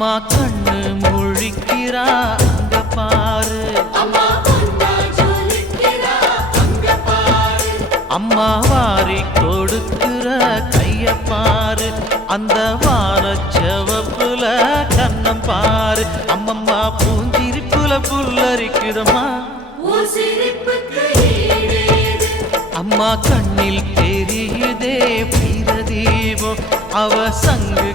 அம்மா கண்ணு முழிக்கிறா அங்க பாரு, அம்மா வாரி கொடுக்கிற கைய பாரு, அந்த வானச்சவப்புல கண்ணம் பாரு, அம்மம்மா பூஞ்சிரிப்புல புல்லரிக்குதம்மா. அம்மா கண்ணில் தெரியுதே வீரதீபம், அவ சங்கு